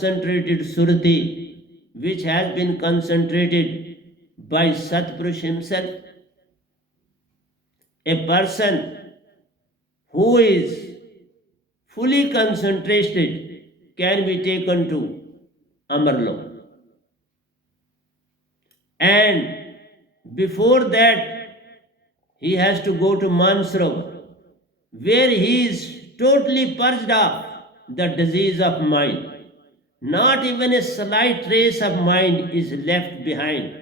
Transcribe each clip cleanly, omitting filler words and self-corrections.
concentrated Surati, which has been concentrated by Satpurush himself. A person who is fully concentrated can be taken to Amarlok. And before that, he has to go to Mansarova, where he is totally purged of the disease of mind. Not even a slight trace of mind is left behind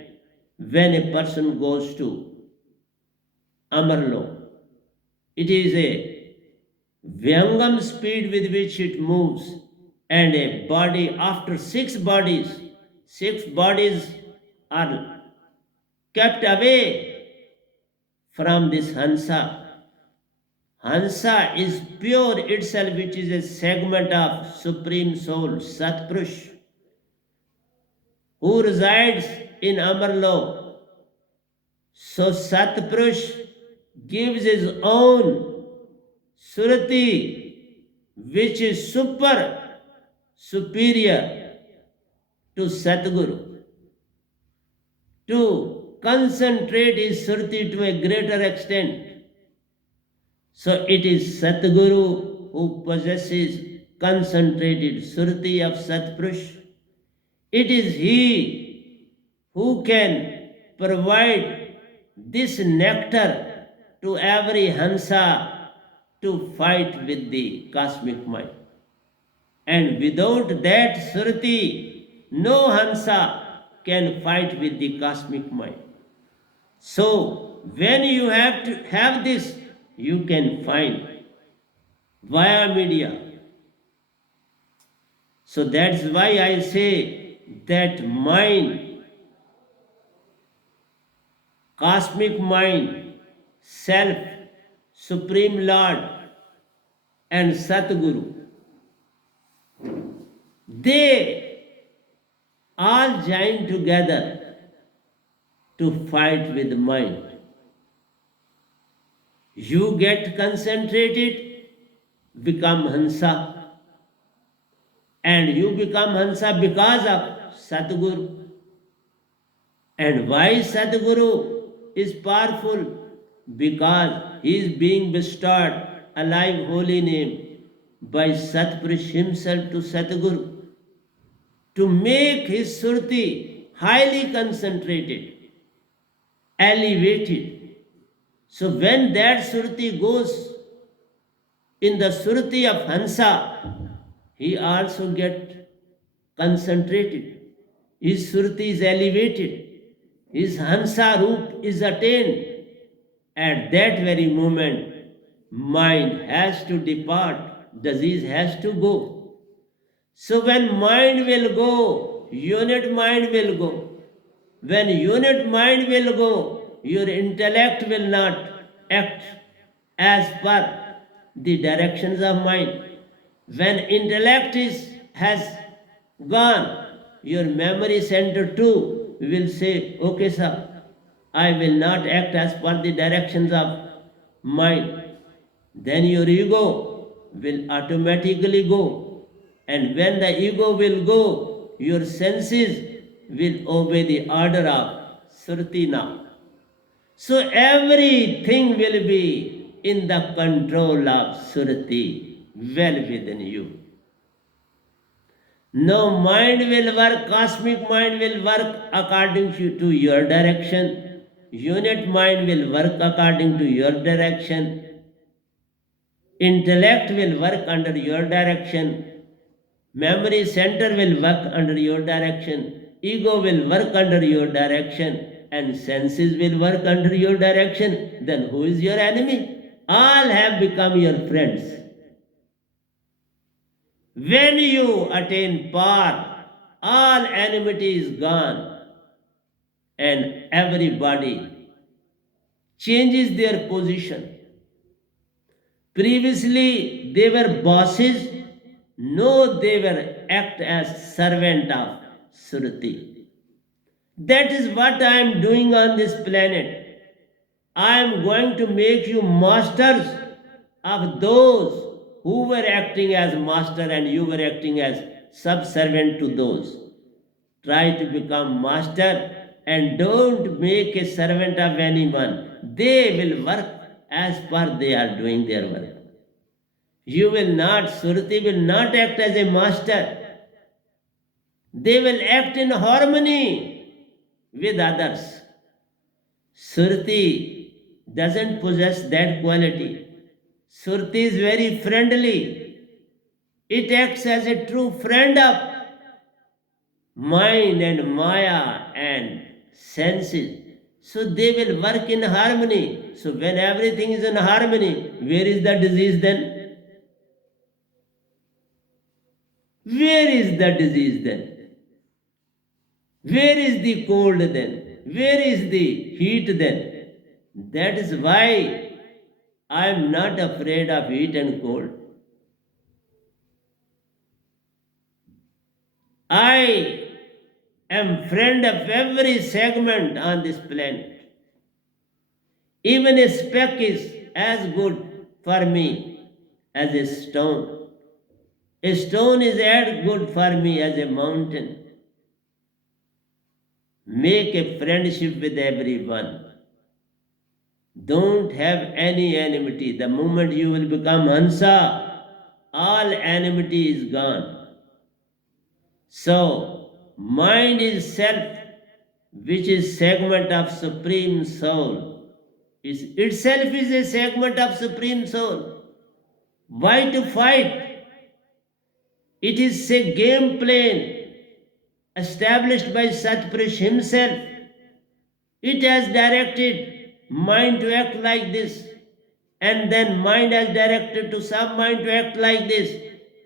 when a person goes to Amarlok. It is a Vyangam speed with which it moves, and a body after six bodies are kept away from this Hansa. Hansa is pure itself, which is a segment of Supreme Soul, Satpurush, who resides in Amarlok. So Satpurush gives his own Surati, which is superior to Satguru, to concentrate his Surati to a greater extent. So it is Satguru who possesses concentrated Surati of Satpurush. It is he who can provide this nectar to every Hansa to fight with the cosmic mind. And without that Surati, no Hansa can fight with the cosmic mind. So when you have to have this, you can find via media. So that's why I say that mind, cosmic mind, self, Supreme Lord, and Satguru, they all join together to fight with mind. You get concentrated, become Hansa, and you become Hansa because of Satguru. And why Sadguru is powerful? Because he is being bestowed a live holy name by Satpurush himself to Sadguru to make his Surti highly concentrated, elevated. So when that Surti goes in the Surti of Hansa, he also get concentrated. His Surti is elevated. His Hansa Roop is attained. At that very moment, mind has to depart, disease has to go. So when mind will go, unit mind will go. When unit mind will go, your intellect will not act as per the directions of mind. When intellect has gone, your memory center too will say, okay, sir, I will not act as per the directions of mind. Then your ego will automatically go. And when the ego will go, your senses will obey the order of Surti now. So everything will be in the control of Surti, well within you. No mind will work, cosmic mind will work according to your direction. Unit mind will work according to your direction. Intellect will work under your direction. Memory center will work under your direction. Ego will work under your direction. And senses will work under your direction. Then who is your enemy? All have become your friends. When you attain power, all enmity is gone, and everybody changes their position. Previously, they were bosses. No, they were act as servant of Surati. That is what I am doing on this planet. I am going to make you masters of those who were acting as master and you were acting as subservient to those. Try to become master and don't make a servant of anyone. They will work as per they are doing their work. You will not, Surti will not act as a master. They will act in harmony with others. Surti doesn't possess that quality. Surti is very friendly. It acts as a true friend of mind and maya and senses. So they will work in harmony. So when everything is in harmony, where is the disease then? Where is the disease then? Where is the cold then? Where is the heat then? That is why I am not afraid of heat and cold. I am friend of every segment on this planet. Even a speck is as good for me as a stone. A stone is as good for me as a mountain. Make a friendship with everyone. Don't have any enmity. The moment you will become Hansa, all enmity is gone. So, mind is self, which is segment of Supreme Soul. Itself is a segment of Supreme Soul. Why to fight? It is a game plan established by Satpurush himself. It has directed mind to act like this, and then mind has directed to sub-mind to act like this.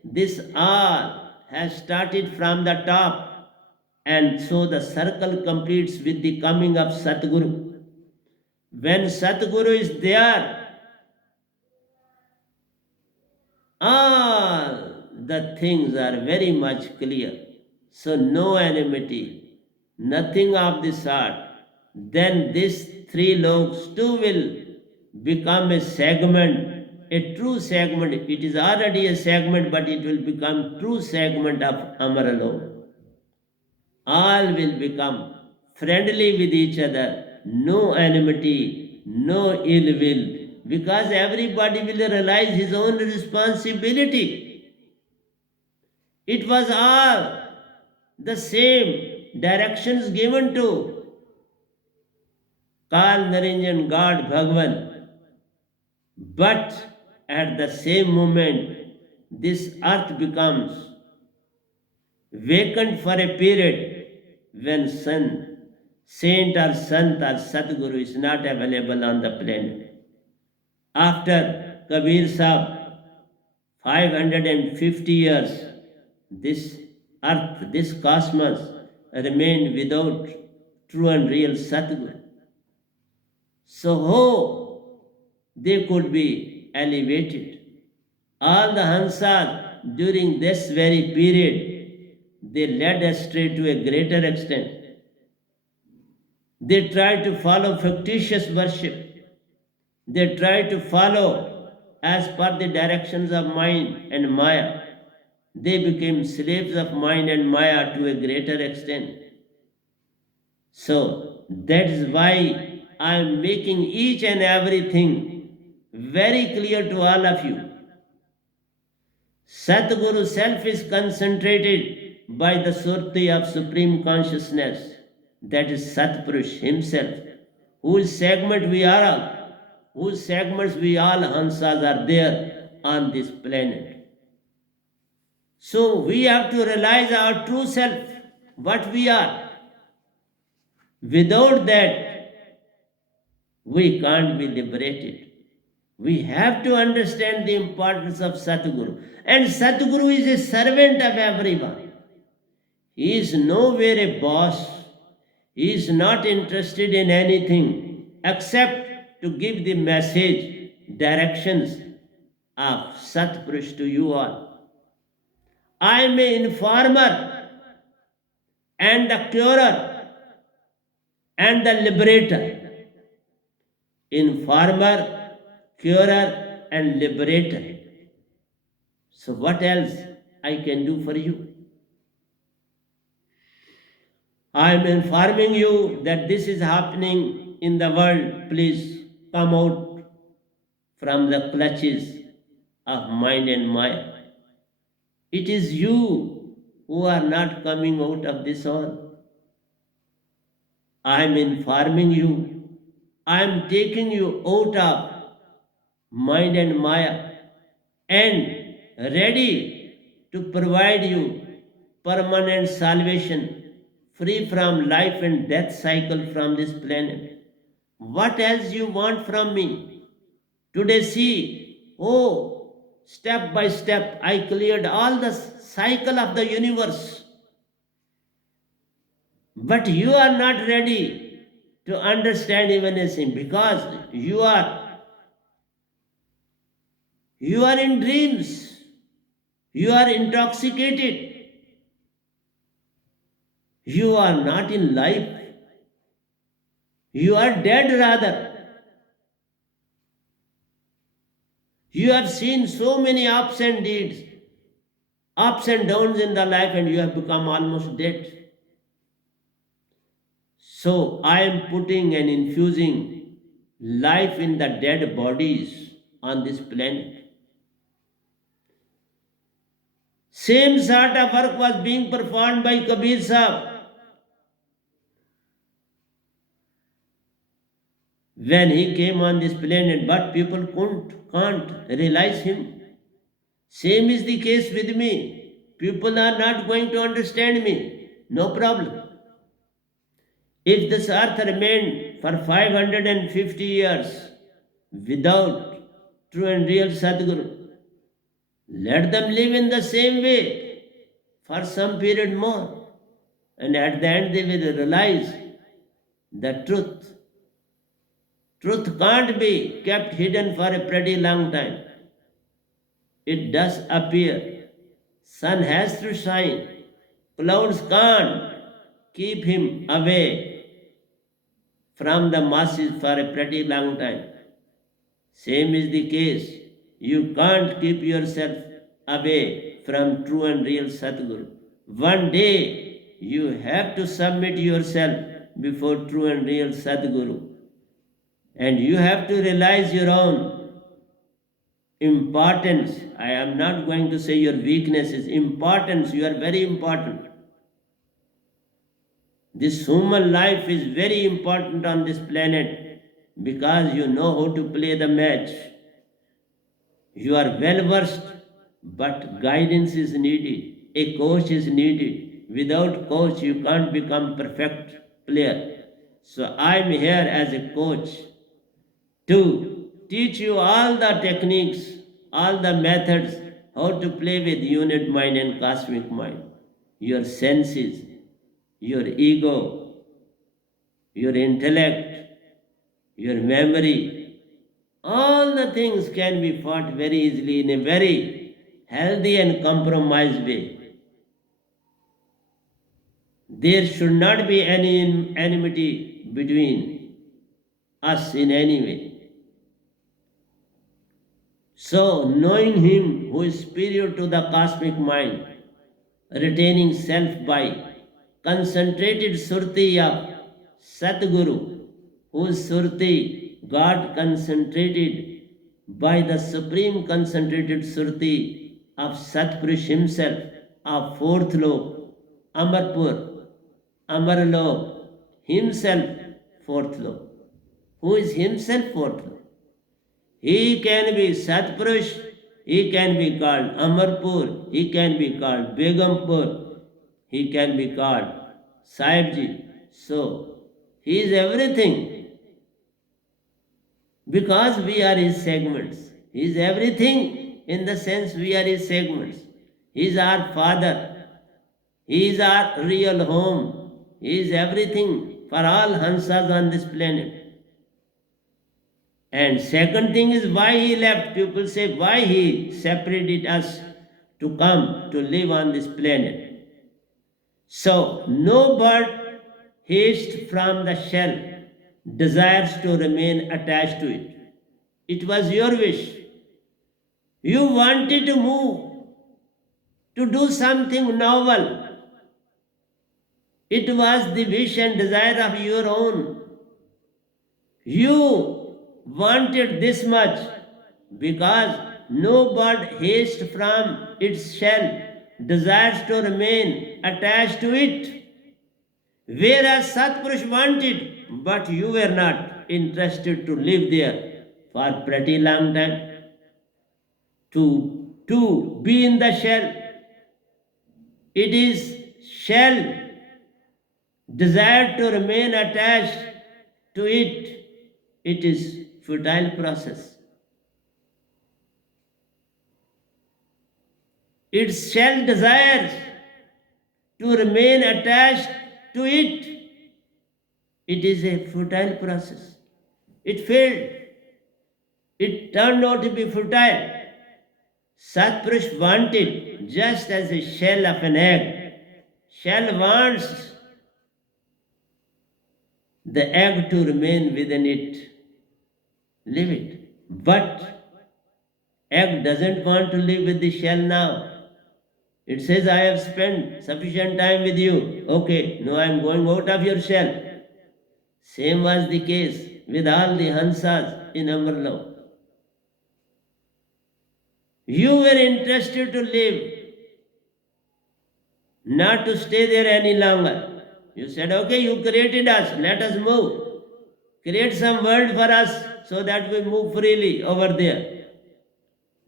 This all has started from the top, and so the circle completes with the coming of Satguru. When Satguru is there, all the things are very much clear. So no enmity, nothing of the sort. Then these three loks too will become a segment, a true segment. It is already a segment, but it will become true segment of Amaralok. All will become friendly with each other, no enmity, no ill will, because everybody will realize his own responsibility. It was all the same directions given to Kal Naranjan God Bhagavan. But at the same moment, this earth becomes vacant for a period when saint or sant or Satguru is not available on the planet. After Kabir Sahib, 550 years, this earth, this cosmos remained without true and real Satguru. So how they could be elevated? All the Hansas during this very period, they led astray to a greater extent. They tried to follow fictitious worship. They tried to follow as per the directions of mind and Maya. They became slaves of mind and Maya to a greater extent. So that is why I am making each and everything very clear to all of you. Satguru self is concentrated by the Surti of Supreme Consciousness, that is Satpurush himself, whose segment we are all, whose segments we all Hansas are there on this planet. So we have to realize our true self, what we are. Without that, we can't be liberated. We have to understand the importance of Satguru. And Satguru is a servant of everyone. He is nowhere a boss. He is not interested in anything except to give the message, directions of Satpurush to you all. I am an informer and the curer and the liberator. Informer, curer, and liberator. So what else I can do for you? I am informing you that this is happening in the world. Please come out from the clutches of mind and Maya. It is you who are not coming out of this all. I am informing you. I am taking you out of mind and Maya and ready to provide you permanent salvation, free from life and death cycle from this planet. What else you want from me? Today see, oh, step by step I cleared all the cycle of the universe. But you are not ready to understand even a thing because you are in dreams. You are intoxicated. You are not in life. You are dead rather. You have seen so many ups and deeds, ups and downs in the life, and you have become almost dead. So I am putting and infusing life in the dead bodies on this planet. Same sort of work was being performed by Kabir Sahib when he came on this planet, but people can't realize him. Same is the case with me. People are not going to understand me. No problem. If this earth remained for 550 years without true and real Sadguru, let them live in the same way for some period more. And at the end, they will realize the truth. Truth can't be kept hidden for a pretty long time. It does appear. Sun has to shine. Clouds can't keep him away from the masses for a pretty long time. Same is the case. You can't keep yourself away from true and real Sadguru. One day you have to submit yourself before true and real Sadguru. And you have to realize your own importance. I am not going to say your weaknesses. Importance, you are very important. This human life is very important on this planet because you know how to play the match. You are well versed, but guidance is needed. A coach is needed. Without coach, you can't become perfect player. So I am here as a coach to teach you all the techniques, all the methods, how to play with unit mind and cosmic mind. Your senses, your ego, your intellect, your memory, all the things can be fought very easily in a very healthy and compromised way. There should not be any enmity between us in any way. So, knowing Him who is superior to the cosmic mind, retaining self by concentrated surti of Satguru, whose surti got concentrated by the supreme concentrated surti of Satpurush himself of fourth lok, Amarpur, Amarlok, himself fourth lok. Who is himself fourth lok? He can be Satpurush, he can be called Amarpur, he can be called Begumpur, he can be called Sahibji. So, he is everything because we are his segments. He is everything in the sense we are his segments. He is our father, he is our real home, he is everything for all Hansas on this planet. And second thing is why he left. People say why he separated us to come to live on this planet. So no bird hatched from the shell desires to remain attached to it. It was your wish. You wanted to move, to do something novel. It was the wish and desire of your own. You wanted this much because no bird hastes from its shell desires to remain attached to it. Whereas Satpurush wanted, but you were not interested to live there for pretty long time. To be in the shell, it is shell desire to remain attached to it. It is futile process. Its shell desires to remain attached to it. It is a futile process. It failed. It turned out to be futile. Satpurush wanted just as a shell of an egg. Shell wants the egg to remain within it. Leave it. But egg doesn't want to live with the shell now. It says, I have spent sufficient time with you. Okay, now I am going out of your shell. Same was the case with all the Hansas in Amarlok. You were interested to live, not to stay there any longer. You said, okay, you created us, let us move. Create some world for us so that we move freely over there.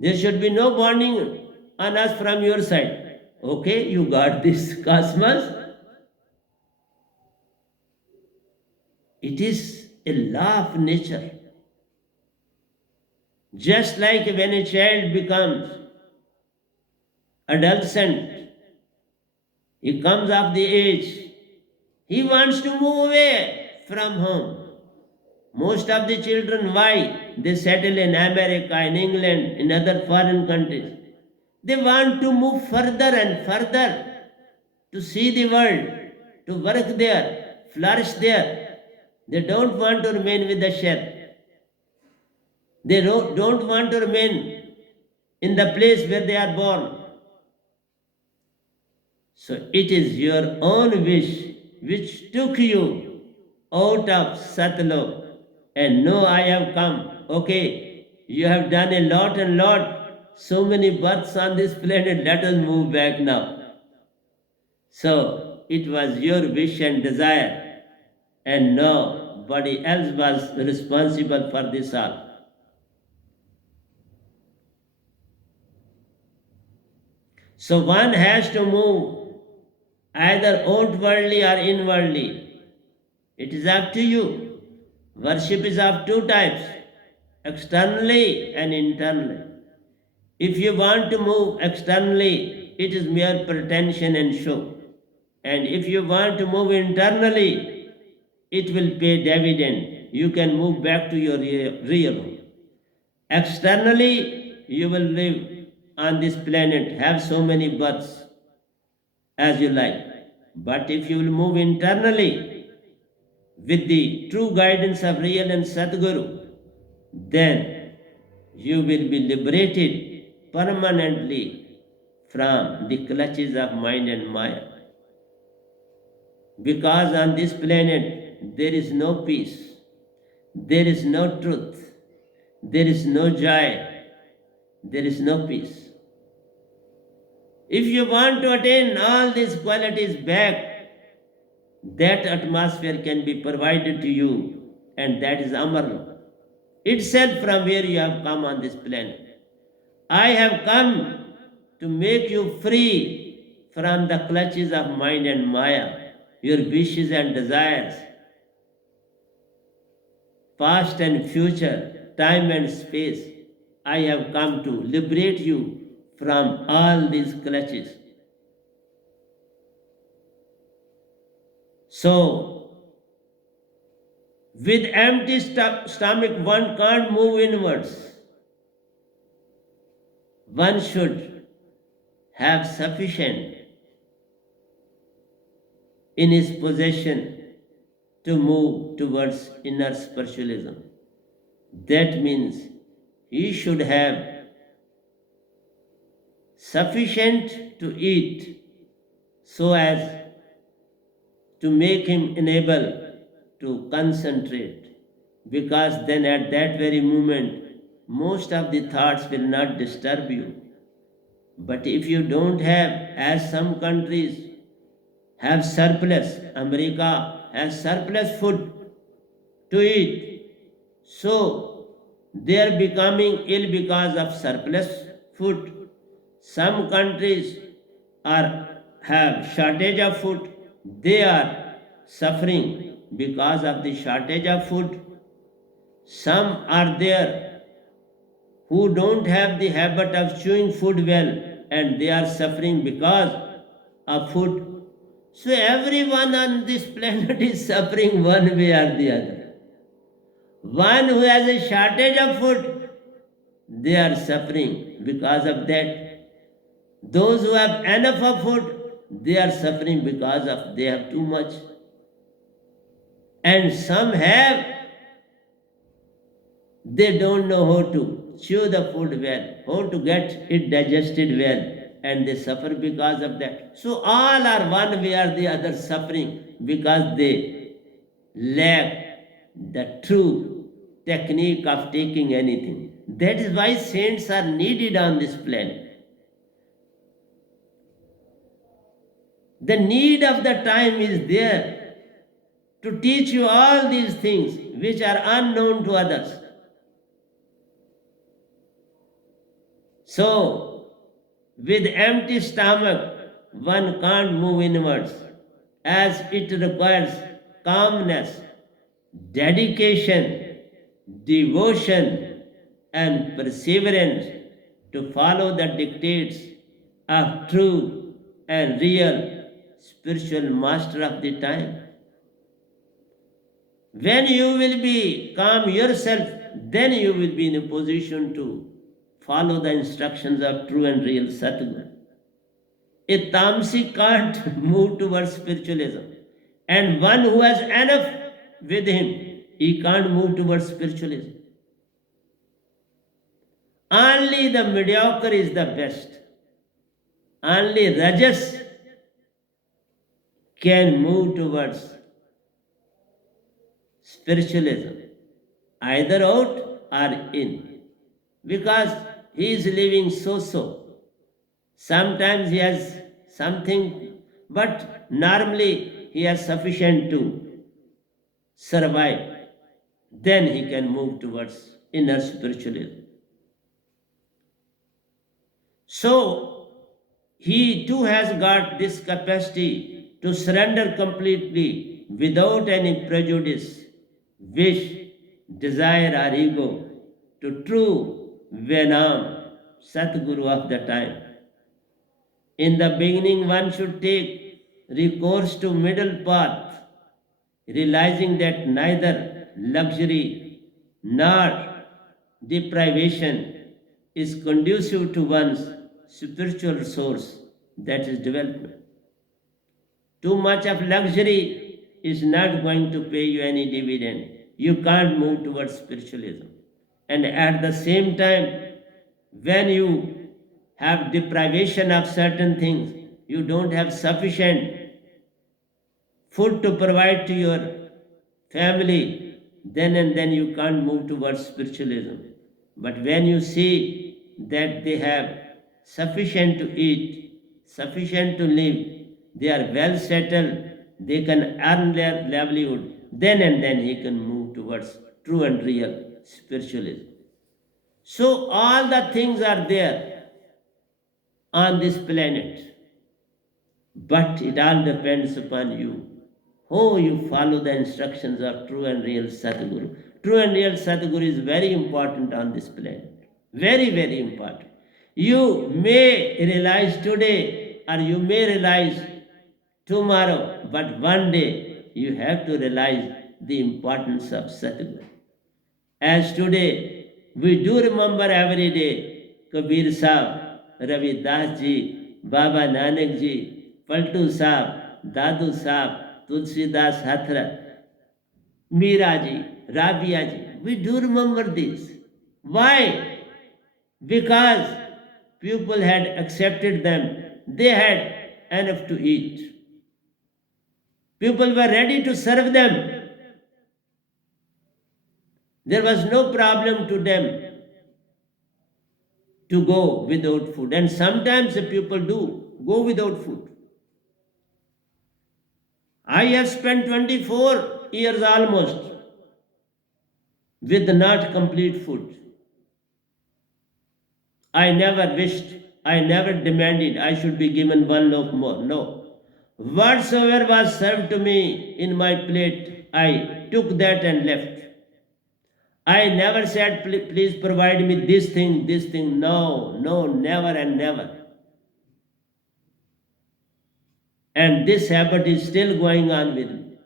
There should be no bonding on us from your side. Okay, you got this cosmos. It is a law of nature. Just like when a child becomes adolescent, he comes of the age, he wants to move away from home. Most of the children, why? They settle in America, in England, in other foreign countries. They want to move further and further to see the world, to work there, flourish there. They don't want to remain with the shell. They don't want to remain in the place where they are born. So it is your own wish which took you out of Satlok. And no, I have come. Okay, you have done a lot and lot. So many births on this planet. Let us move back now. So it was your wish and desire, and nobody else was responsible for this all. So one has to move either outwardly or inwardly. It is up to you. Worship is of two types, externally and internally. If you want to move externally, it is mere pretension and show. And if you want to move internally, it will pay dividend. You can move back to your real. Externally, you will live on this planet, have so many births as you like. But if you will move internally with the true guidance of real and Sadguru, then you will be liberated permanently from the clutches of mind and Maya. Because on this planet there is no peace, there is no truth, there is no joy, there is no peace. If you want to attain all these qualities back, that atmosphere can be provided to you, and that is Amarlok itself, from where you have come on this planet. I have come to make you free from the clutches of mind and Maya, your wishes and desires, past and future, time and space. I have come to liberate you from all these clutches. So, with empty stomach, one can't move inwards. One should have sufficient in his possession to move towards inner spiritualism. That means he should have sufficient to eat so as to make him unable to concentrate, because then at that very moment most of the thoughts will not disturb you. But if you don't have, as some countries have surplus, America has surplus food to eat, so they are becoming ill because of surplus food. Some countries are have shortage of food, they are suffering because of the shortage of food. Some are there who don't have the habit of chewing food well, and they are suffering because of food. So everyone on this planet is suffering one way or the other. One who has a shortage of food, they are suffering because of that. Those who have enough of food, they are suffering because of they have too much. And some have, they don't know how to chew the food well, how to get it digested well, and they suffer because of that. So all are one way or the other suffering because they lack the true technique of taking anything. That is why saints are needed on this planet. The need of the time is there to teach you all these things which are unknown to others. So, with empty stomach, one can't move inwards, as it requires calmness, dedication, devotion, and perseverance to follow the dictates of true and real spiritual master of the time. When you will be calm yourself, then you will be in a position to follow the instructions of true and real Satguru. A tamsik can't move towards spiritualism, and one who has enough with him, he can't move towards spiritualism. Only the mediocre is the best. Only Rajas can move towards spiritualism, either out or in, because he is living so. Sometimes he has something, but normally he has sufficient to survive. Then he can move towards inner spiritualism. So he too has got this capacity to surrender completely without any prejudice, wish, desire, or ego to true Venam, Satguru of the time. In the beginning, one should take recourse to middle path, realizing that neither luxury nor deprivation is conducive to one's spiritual source, that is development. Too much of luxury is not going to pay you any dividend. You can't move towards spiritualism. And at the same time, when you have deprivation of certain things, you don't have sufficient food to provide to your family, then and then you can't move towards spiritualism. But when you see that they have sufficient to eat, sufficient to live, they are well settled, they can earn their livelihood, then and then he can move towards true and real spiritualism. So all the things are there on this planet, but it all depends upon you. How you follow the instructions of true and real Sadhguru. True and real Sadhguru is very important on this planet. Very important. You may realize today or you may realize tomorrow, but one day you have to realize the importance of Sadhguru. As today, we do remember every day Kabir Sahib, Ravi Das ji, Baba Nanak ji, Paltu Sahib, Dadu Sahib, Tulsidas Hathra, Meera ji, Rabia ji. We do remember this. Why? Because people had accepted them. They had enough to eat. People were ready to serve them. There was no problem to them to go without food. And sometimes the people do go without food. I have spent 24 years almost with not complete food. I never wished, I never demanded I should be given one loaf more. No. Whatsoever was served to me in my plate, I took that and left. I never said, please provide me this thing, this thing. No, no, never and never. And this habit is still going on with me.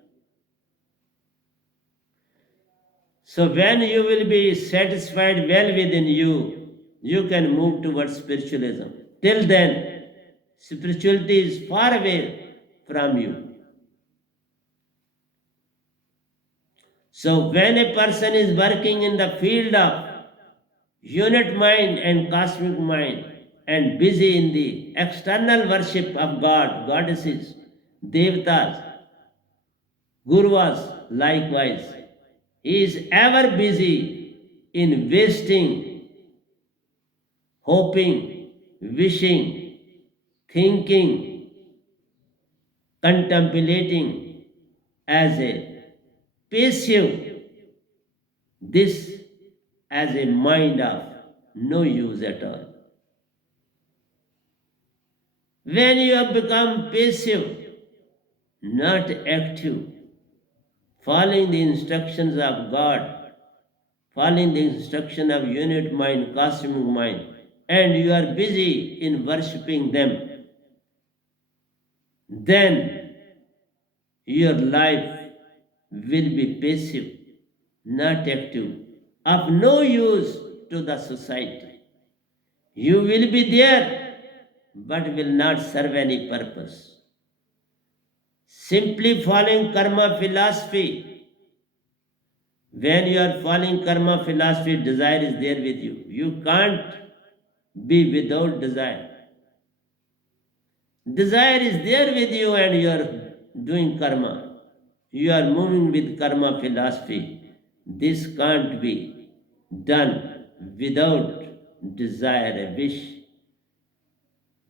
So when you will be satisfied well within you, you can move towards spiritualism. Till then, spirituality is far away from you. So when a person is working in the field of unit mind and cosmic mind and busy in the external worship of God, goddesses, devatas, gurus likewise, he is ever busy in wasting, hoping, wishing, thinking, contemplating as a passive, this as a mind of no use at all. When you have become passive, not active, following the instructions of God, following the instruction of unit mind, cosmic mind, and you are busy in worshipping them, then your life will be passive, not active, of no use to the society. You will be there, but will not serve any purpose. Simply following karma philosophy. When you are following karma philosophy, desire is there with you. You can't be without desire. Desire is there with you and you are doing karma. You are moving with karma philosophy. This can't be done without desire, a wish,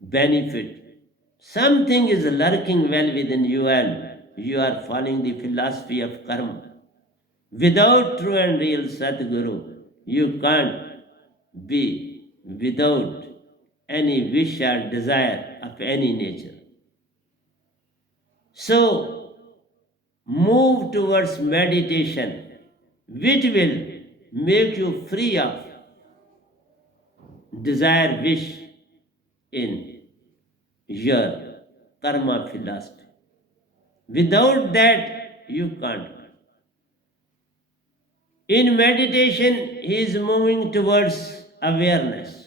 benefit. Something is lurking well within you and you are following the philosophy of karma. Without true and real Sadguru, you can't be without any wish or desire of any nature. So, move towards meditation, which will make you free of desire, wish in your karma philosophy. Without that, you can't. In meditation, he is moving towards awareness.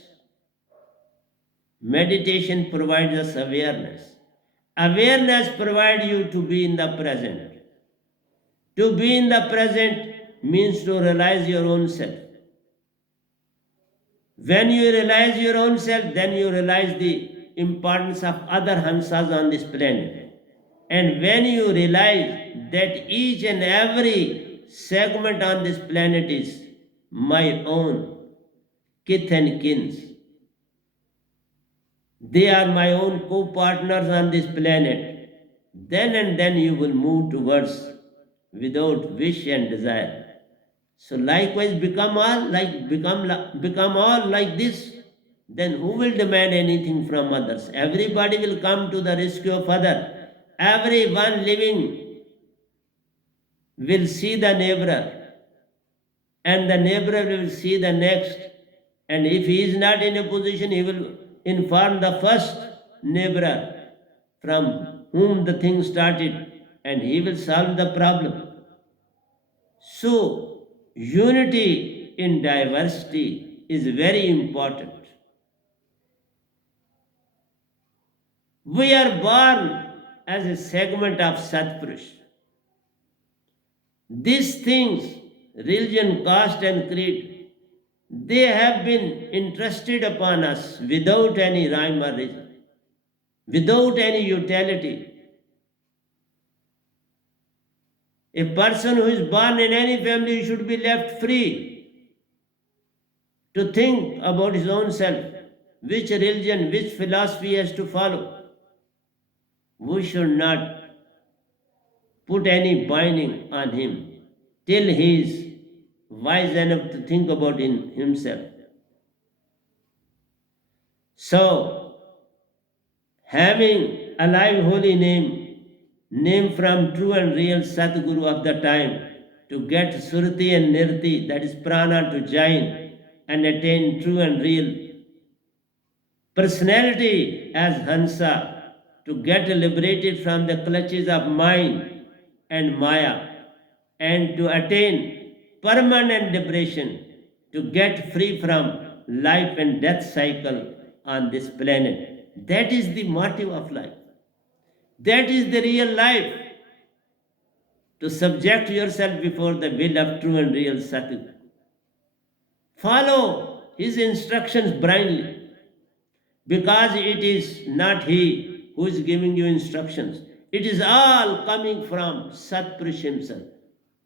Meditation provides us awareness. Awareness provides you to be in the present. To be in the present means to realize your own self. When you realize your own self, then you realize the importance of other Hansas on this planet. And when you realize that each and every segment on this planet is my own kith and kins, they are my own co-partners on this planet, then and then you will move towards without wish and desire. So likewise become all like this, then who will demand anything from others? Everybody will come to the rescue of other. Everyone living will see the neighbor, and the neighbor will see the next. And if he is not in a position, he will inform the first neighbor from whom the thing started, and he will solve the problem. So, unity in diversity is very important. We are born as a segment of Satpurush. These things, religion, caste, and creed, they have been entrusted upon us without any rhyme or reason, without any utility. A person who is born in any family should be left free to think about his own self, which religion, which philosophy he has to follow. We should not put any binding on him till he is wise enough to think about himself. So, having a live holy name from true and real Sadguru of the time, to get Surti and Nirti, that is prana, to join and attain true and real personality as Hansa, to get liberated from the clutches of mind and Maya, and to attain permanent liberation, to get free from life and death cycle on this planet. That is the motive of life. That is the real life. To subject yourself before the will of true and real Satguru. Follow his instructions blindly, because it is not he who is giving you instructions. It is all coming from Satpurush himself.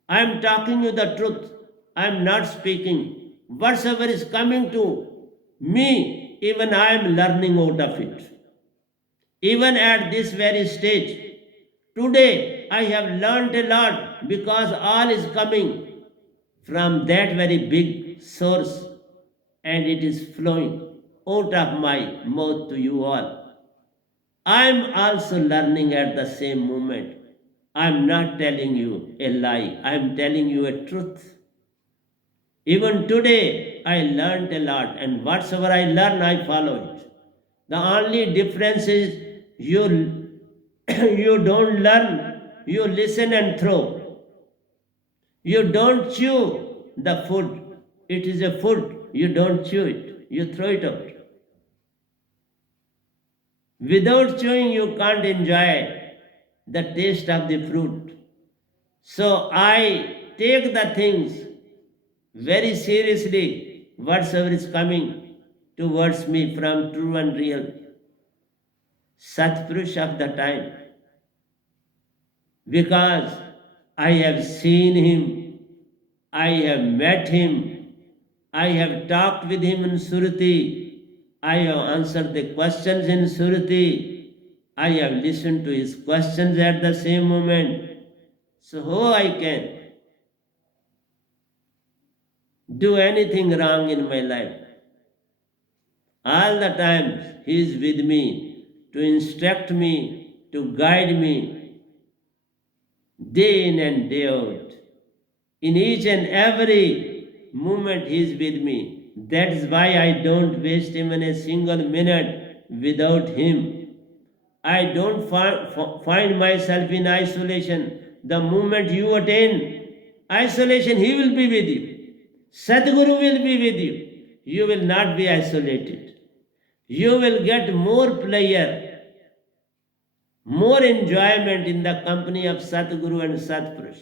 I am talking you the truth. I am not speaking. Whatsoever is coming to me, even I am learning out of it. Even at this very stage, today I have learned a lot, because all is coming from that very big source, and it is flowing out of my mouth to you all. I am also learning at the same moment. I am not telling you a lie, I am telling you a truth. Even today, I learned a lot, and whatsoever I learn, I follow it. The only difference is you, you don't learn, you listen and throw. You don't chew the food. It is a food, you don't chew it, you throw it out. Without chewing, you can't enjoy the taste of the fruit. So I take the things very seriously, whatsoever is coming towards me from true and real Satpurush of the time, because I have seen him, I have met him, I have talked with him in Surti, I have answered the questions in Surti, I have listened to his questions at the same moment. So how I can do anything wrong in my life? All the time he is with me to instruct me, to guide me, day in and day out. In each and every moment he is with me. That is why I don't waste even a single minute without him. I don't find myself in isolation. The moment you attain isolation, he will be with you. Sadguru will be with you. You will not be isolated. You will get more pleasure, more enjoyment in the company of Sadguru and Satpurush.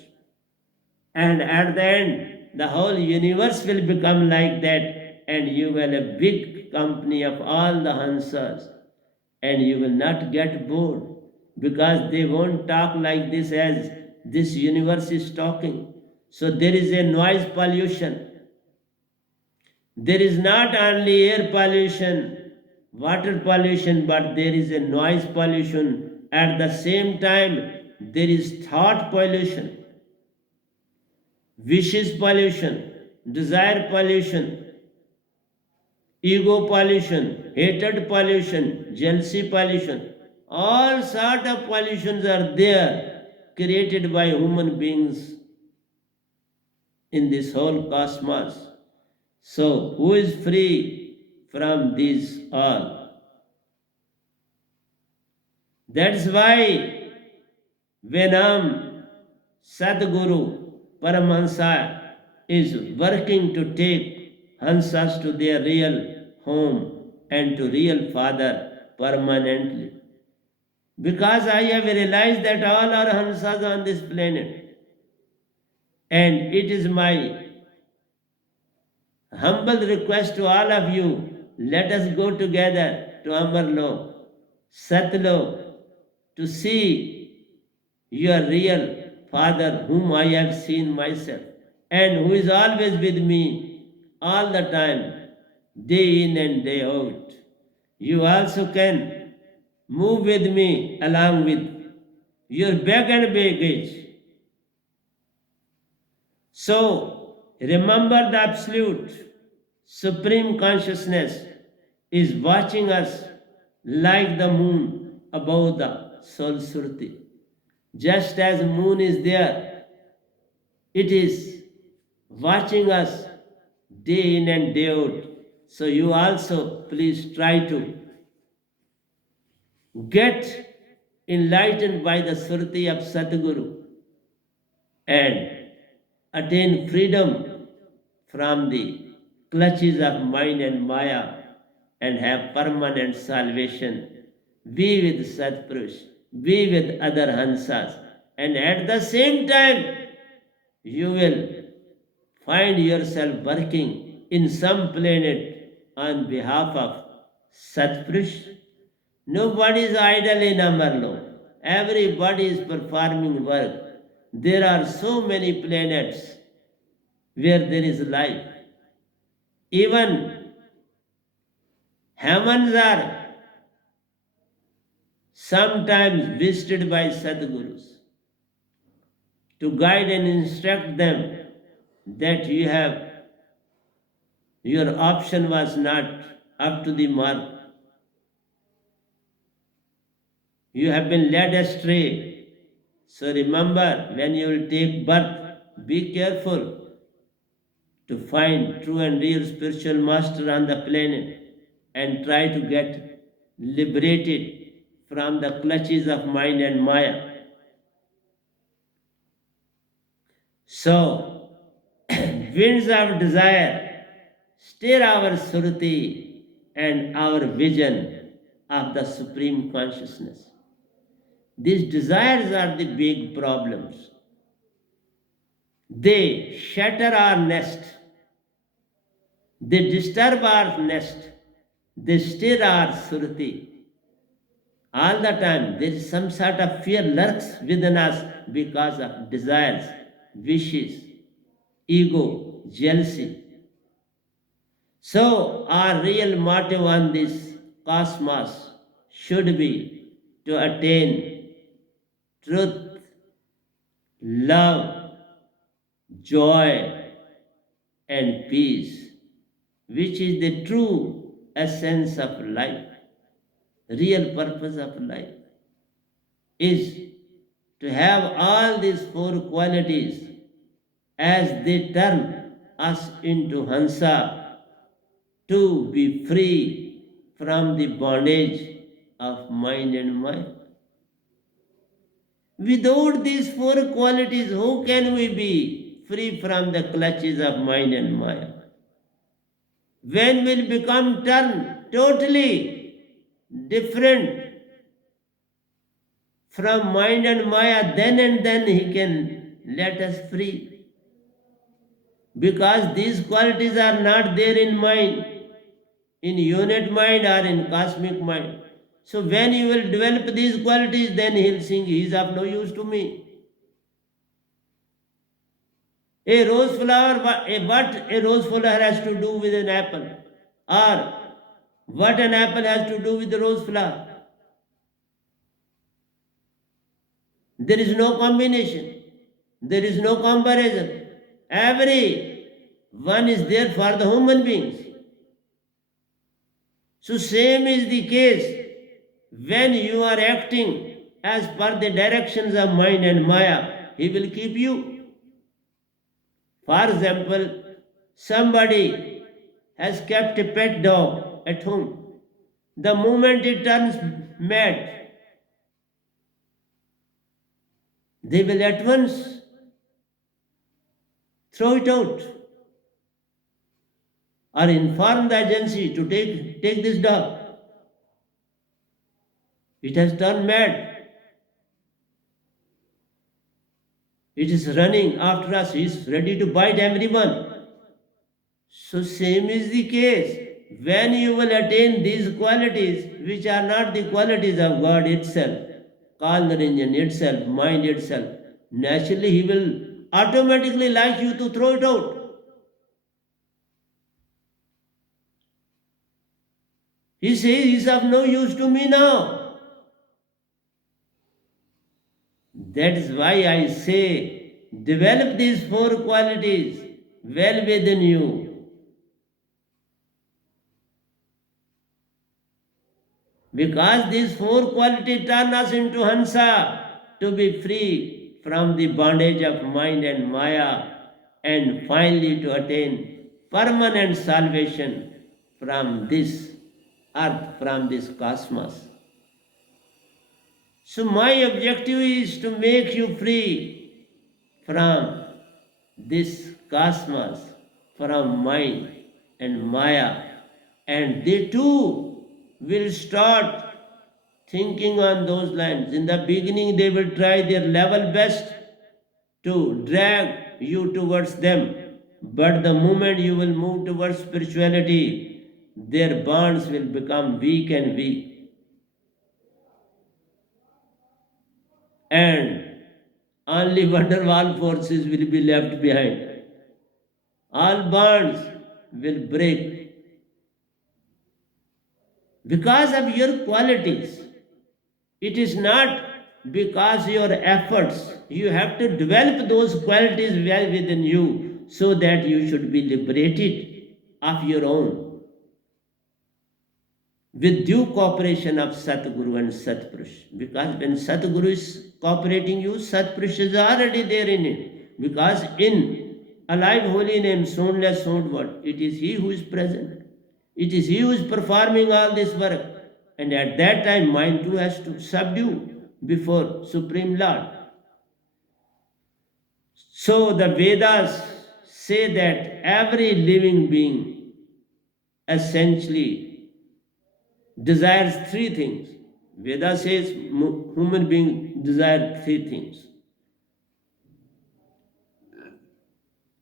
And at the end, the whole universe will become like that, and you will have a big company of all the Hansas, and you will not get bored, because they won't talk like this as this universe is talking. So there is a noise pollution. There is not only air pollution, water pollution, but there is a noise pollution. At the same time, there is thought pollution, wishes pollution, desire pollution, ego pollution, hatred pollution, jealousy pollution. All sort of pollutions are there, created by human beings in this whole cosmos. So who is free from these all? That's why when Sadguru Paramahansa is working to take Hansas to their real home and to real father permanently. Because I have realized that all are Hansas on this planet. And it is my humble request to all of you, let us go together to Amarlok, Satlok, to see your real Father, whom I have seen myself, and who is always with me all the time, day in and day out. You also can move with me along with your bag and baggage. So remember the absolute supreme consciousness is watching us like the moon above the soul surti. Just as moon is there, it is watching us day in and day out. So you also please try to get enlightened by the surti of Sadguru and attain freedom from the clutches of mind and Maya and have permanent salvation. Be with Satpurush, be with other Hansas, and at the same time, you will find yourself working in some planet on behalf of Satpurush. Nobody is idle in Amarlok. Everybody is performing work. There are so many planets where there is life. Even heavens are sometimes visited by Sadgurus to guide and instruct them that your option was not up to the mark. You have been led astray. So remember, when you will take birth, be careful to find true and real spiritual master on the planet and try to get liberated from the clutches of mind and Maya. So, winds of desire stir our suruti and our vision of the supreme consciousness. These desires are the big problems. They shatter our nest. They disturb our nest. They stir our suruti. All the time there is some sort of fear lurks within us because of desires, wishes, ego, jealousy. So our real motive on this cosmos should be to attain truth, love, joy, and peace, which is the true essence of life. Real purpose of life is to have all these four qualities as they turn us into Hansa to be free from the bondage of mind and mind. Without these four qualities, how can we be free from the clutches of mind and Maya? When will become turn totally different from mind and Maya, then and then he can let us free. Because these qualities are not there in mind, in unit mind or in cosmic mind. So when you will develop these qualities, then he'll sing, he is of no use to me. A rose flower, what a rose flower has to do with an apple? Or what an apple has to do with the rose flower? There is no combination. There is no comparison. Every one is there for the human beings. So same is the case when you are acting as per the directions of mind and Maya, he will keep you. For example, somebody has kept a pet dog at home. The moment it turns mad, they will at once throw it out or inform the agency to take this dog. It has turned mad. It is running after us. He is ready to bite everyone. So same is the case. When you will attain these qualities, which are not the qualities of God itself, Kalnarinjan itself, mind itself, naturally he will automatically like you to throw it out. He says, "He's of no use to me now." That is why I say, develop these four qualities well within you. Because these four qualities turn us into Hansa, to be free from the bondage of mind and Maya, and finally to attain permanent salvation from this earth, from this cosmos. So, my objective is to make you free from this cosmos, from mind and Maya, and they too will start thinking on those lines. In the beginning, they will try their level best to drag you towards them, but the moment you will move towards spirituality, their bonds will become weak and weak, and only Wonderwall forces will be left behind. All bonds will break because of your qualities. It is not because your efforts. You have to develop those qualities well within you so that you should be liberated of your own with due cooperation of Satguru and Satpurush. Because when Satguru is cooperating you, Satpurush is already there in it. Because in alive holy name, soundless sound word, it is he who is present. It is he who is performing all this work. And at that time, mind too has to subdue before Supreme Lord. So the Vedas say that every living being essentially desires three things. Veda says human being desire three things.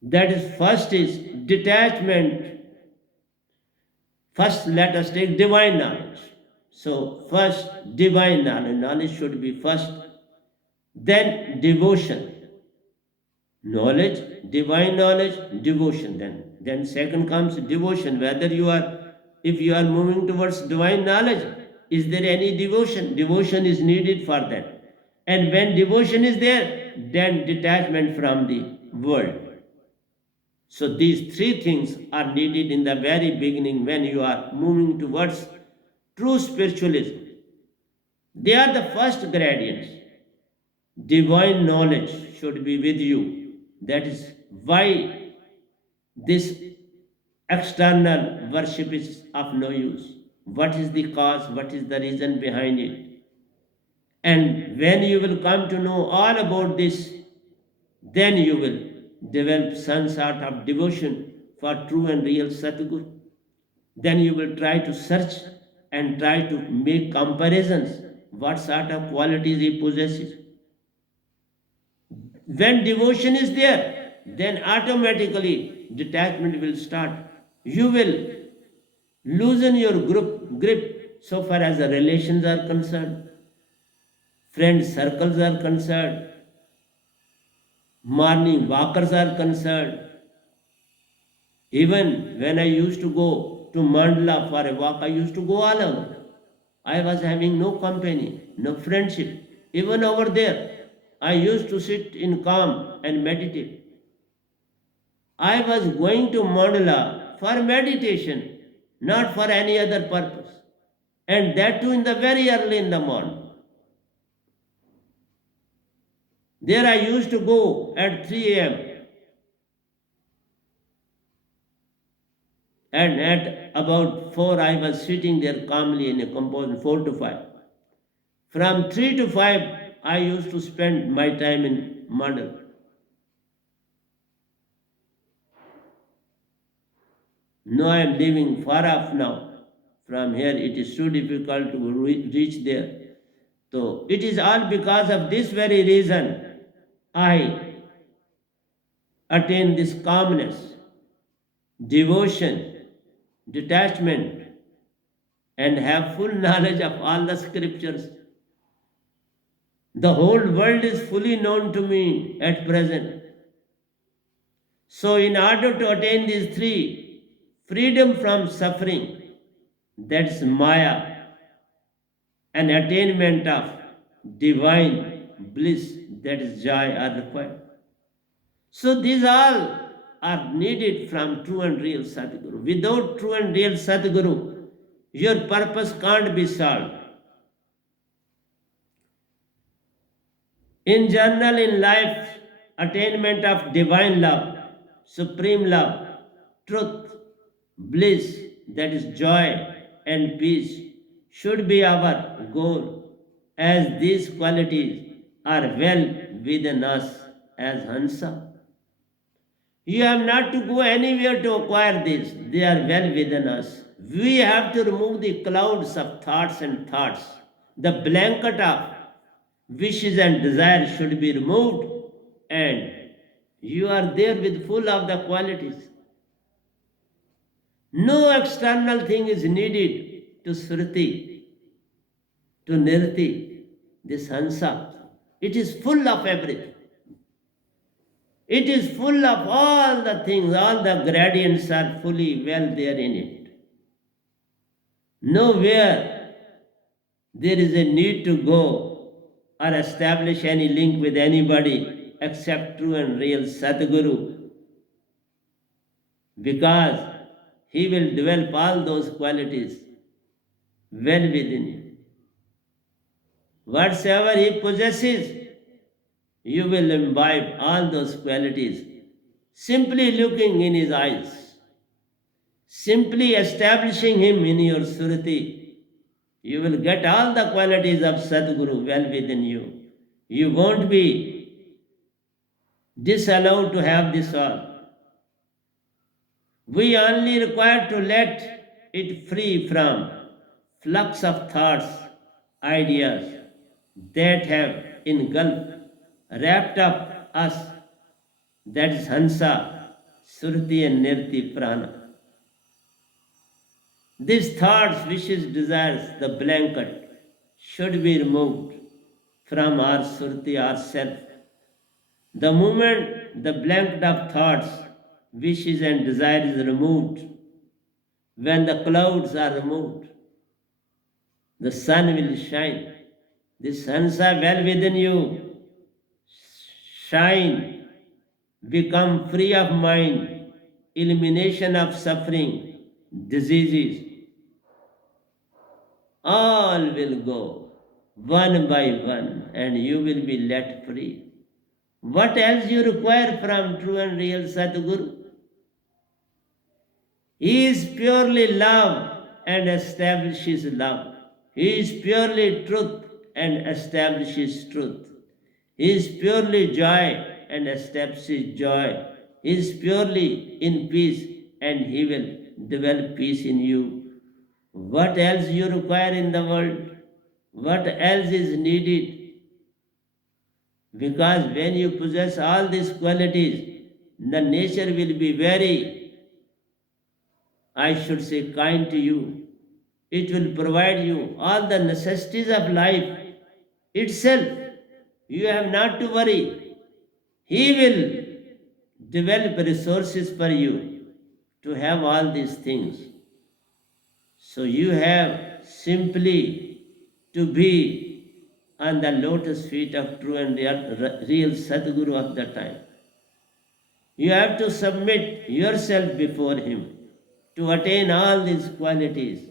That is, first is detachment. First, let us take divine knowledge. So, first, divine knowledge. Knowledge should be first. Then, devotion. Knowledge, divine knowledge, devotion. Then second comes devotion. Whether you are, if you are moving towards divine knowledge, is there any devotion? Devotion is needed for that. And when devotion is there, then detachment from the world. So these three things are needed in the very beginning when you are moving towards true spiritualism. They are the first gradients. Divine knowledge should be with you. That is why this external worship is of no use. What is the cause? What is the reason behind it? And when you will come to know all about this, then you will develop some sort of devotion for true and real Satguru. Then you will try to search and try to make comparisons what sort of qualities he possesses. When devotion is there, then automatically detachment will start. You will loosen your grip so far as the relations are concerned, friend circles are concerned, morning walkers are concerned. Even when I used to go to Mandla for a walk, I used to go alone. I was having no company, no friendship. Even over there, I used to sit in calm and meditate. I was going to Mandala for meditation, not for any other purpose. And that too in the very early in the morning. There I used to go at 3 a.m. and at about 4 I was sitting there calmly in a compound 4 to 5. From 3 to 5 I used to spend my time in Mandal. Now I am living far off now. From here it is too difficult to reach there. So it is all because of this very reason I attain this calmness, devotion, detachment, and have full knowledge of all the scriptures. The whole world is fully known to me at present. So, in order to attain these three, freedom from suffering, that's Maya, and attainment of divine bliss, that is joy, are required. So, these all are needed from true and real Sadhguru. Without true and real Sadhguru, your purpose can't be solved. In general, in life, attainment of divine love, supreme love, truth, bliss, that is joy and peace, should be our goal, as these qualities are well within us as Hansa. You have not to go anywhere to acquire this, they are well within us. We have to remove the clouds of thoughts and thoughts. The blanket of wishes and desires should be removed, and you are there with full of the qualities. No external thing is needed to Sruti, to Nirti, this Hansa. It is full of everything. It is full of all the things, all the gradients are fully well there in it. Nowhere there is a need to go or establish any link with anybody except true and real Sadguru, because he will develop all those qualities well within you. Whatsoever he possesses, you will imbibe all those qualities simply looking in his eyes, simply establishing him in your surati. You will get all the qualities of Sadguru well within you. You won't be disallowed to have this all. We only require to let it free from flux of thoughts, ideas that have engulfed, wrapped up us, that is Hansa, Surti and Nirti Prana. These thoughts, wishes, desires, the blanket, should be removed from our Surti, ourself. The moment the blanket of thoughts, wishes, and desires is removed, when the clouds are removed, the sun will shine. The suns are well within you. Shine, become free of mind, elimination of suffering, diseases, all will go one by one, and you will be let free. What else you require from true and real Sadguru? He is purely love and establishes love. He is purely truth and establishes truth. He is purely joy and establishes joy. He is purely in peace and he will develop peace in you. What else you require in the world? What else is needed? Because when you possess all these qualities, the nature will be very, I should say, kind to you. It will provide you all the necessities of life itself. You have not to worry. He will develop resources for you to have all these things. So you have simply to be on the lotus feet of true and real Sadguru of the time. You have to submit yourself before him to attain all these qualities.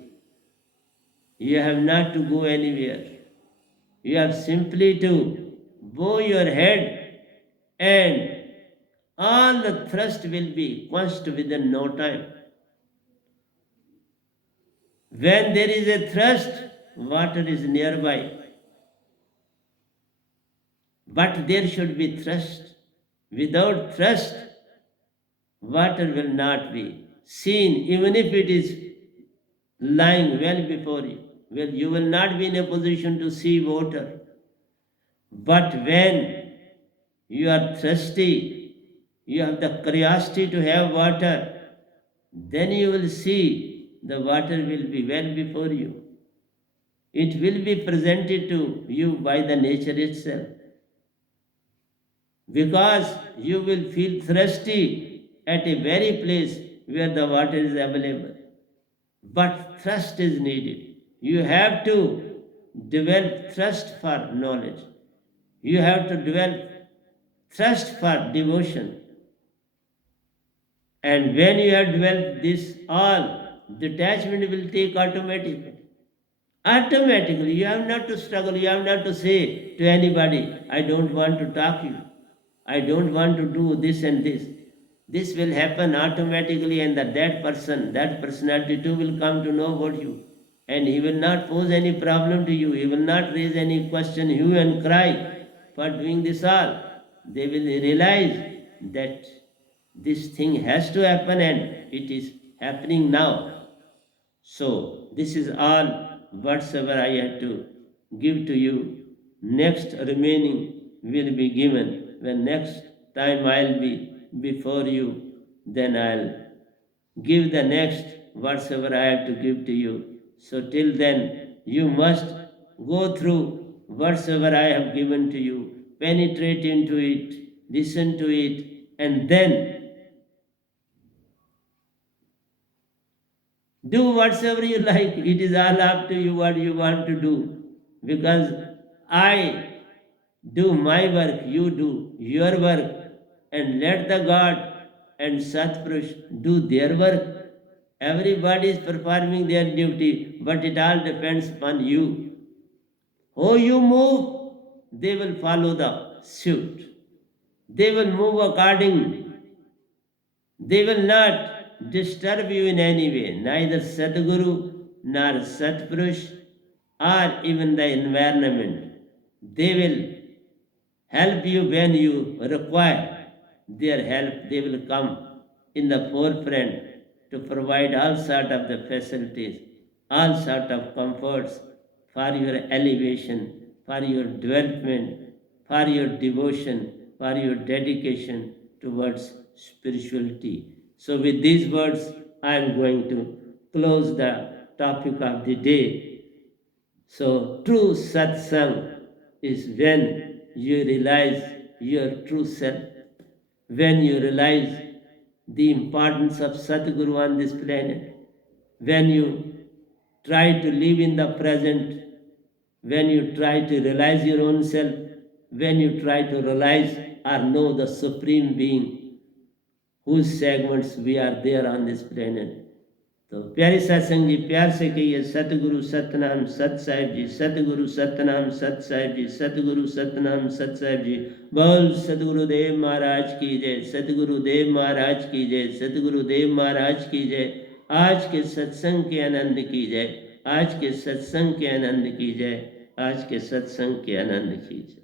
You have not to go anywhere. You have simply to bow your head and all the thirst will be quenched within no time. When there is a thirst, water is nearby. But there should be thirst. Without thirst, water will not be seen, even if it is lying well before you. Well, you will not be in a position to see water. But when you are thirsty, you have the curiosity to have water, then you will see the water will be well before you. It will be presented to you by the nature itself, because you will feel thirsty at a very place where the water is available. But thirst is needed. You have to develop thirst for knowledge. You have to develop thirst for devotion. And when you have developed this all, detachment will take automatically. Automatically, you have not to struggle, you have not to say to anybody, I don't want to talk to you, I don't want to do this and this. This will happen automatically, and that person, that personality too will come to know about you. And he will not pose any problem to you, he will not raise any question, hue and cry for doing this all. They will realize that this thing has to happen and it is happening now. So, this is all whatsoever I had to give to you. Next remaining will be given. When next time I'll be before you, then I'll give the next whatsoever I have to give to you. So, till then, you must go through whatsoever I have given to you, penetrate into it, listen to it, and then do whatsoever you like. It is all up to you what you want to do. Because I do my work, you do your work, and let the God and Satpurush do their work. Everybody is performing their duty, but it all depends upon you. How you move, they will follow the suit. They will move according. They will not disturb you in any way, neither Sadguru nor Satpurush or even the environment. They will help you when you require their help. They will come in the forefront to provide all sort of the facilities, all sort of comforts for your elevation, for your development, for your devotion, for your dedication towards spirituality. So, with these words, I am going to close the topic of the day. So, true satsang is when you realize your true self, when you realize the importance of Sadguru on this planet, when you try to live in the present, when you try to realize your own self, when you try to realize or know the Supreme Being whose segments we are there on this planet. तो प्यारे सत्संग जी, प्यार से कहिए सतगुरु सतनाम सत साहिब जी, सतगुरु सतनाम सत साहिब जी, सतगुरु सतनाम सत साहिब जी। बोल सतगुरुदेव महाराज की जय, सतगुरुदेव महाराज की जय, सतगुरुदेव महाराज की जय। आज के सत्संग के आनंद की जय, आज के सत्संग के आनंद की जय, आज के सत्संग के आनंद की जय।